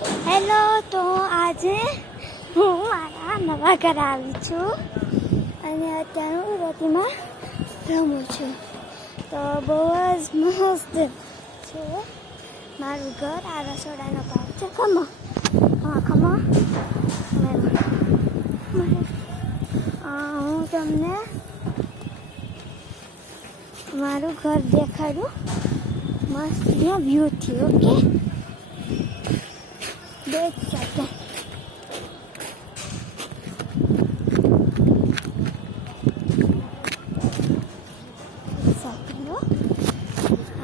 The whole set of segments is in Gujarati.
હેલો, તો આજે હું મારા નવા ઘર આવી છું અને અત્યારે હું રેતીમાં રમું છું. તો બહુ જ મસ્ત છે મારું ઘર. આ રસોડાનો ભાગ છે. ખમો હું તમને મારું ઘર દેખાડું મસ્ત વ્યૂથી. ઓકે, દેખ શકે.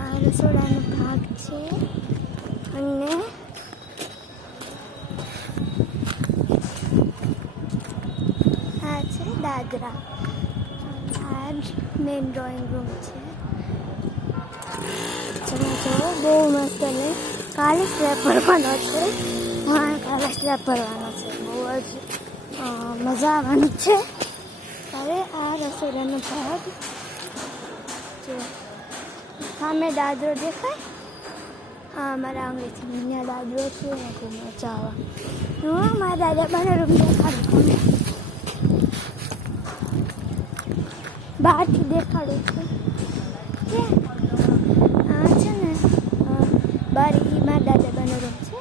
આ રસોડાનો ભાગ છે અને આ છે દાદરા. આ મેન ડ્રોઈંગ રૂમ છે. ચલો જો બહુ મસ્ત. અને કાલે સ્લેબ ભરવાનો છે. કાલે સ્લેબ ભરવાનો છે. બહુ જ મજા આવવાની છે. હવે આ રસોડાનો ભાગ છે. સામે દાદરો દેખાય. મારા આંગળીથી અહીંયા દાદરો છે. ખૂબ મજા આવે. હું મારા દાદા બાનો રૂમ દેખાડું. બહારથી દેખાડું છું. આ છે ને બારી મારા દાદા બાનો રૂમ છે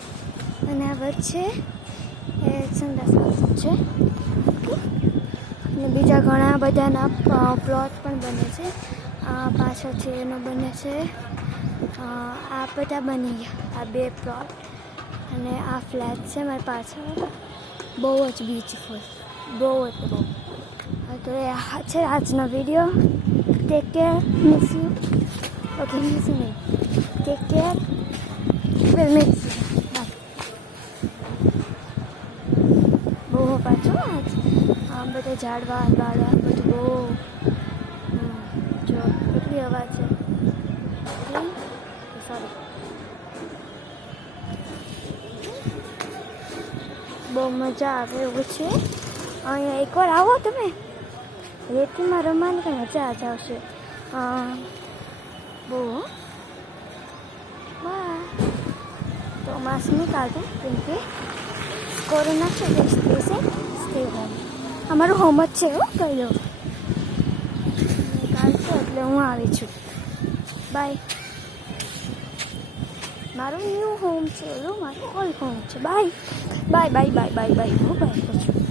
અને આ વચ્ચે એ સંડાસ બાથરૂમ છે. અને બીજા ઘણા બધાના પ્લોટ પણ બને છે. પાછળ છે એનો બને છે. આ બધા બની ગયા. આ 2 પ્લોટ અને આ ફ્લેટ છે મારી પાછળ. બહુ જ બ્યુટીફુલ. બહુ જ બહુ. તો એ છે આજનો video. Take care. Miss you. Okay, miss you નહીં. Take care. Will miss you. બહુ પાછું આજ આમ બધા ઝાડવા બધું બહુ. જો કેટલી અવાજ છે. સોરી. બહુ મજા આવે એવું છે. અહીંયા એકવાર આવો તમે. રેતીમાં રમવાની કંઈ મજા જ આવશે. બહુ વાહ. તો માસ્ક નહીં કાઢું કેમ કે કોરોના છે. Stay home. અમારું હોમ જ છે. એવું કહી દઉં. કાઢશે એટલે હું આવી છું. બાય. મારું ન્યૂ હોમ છે. એવું મારું ઓલ્ડ હોમ છે. Bye bye bye bye bye bye. હું બાય છું.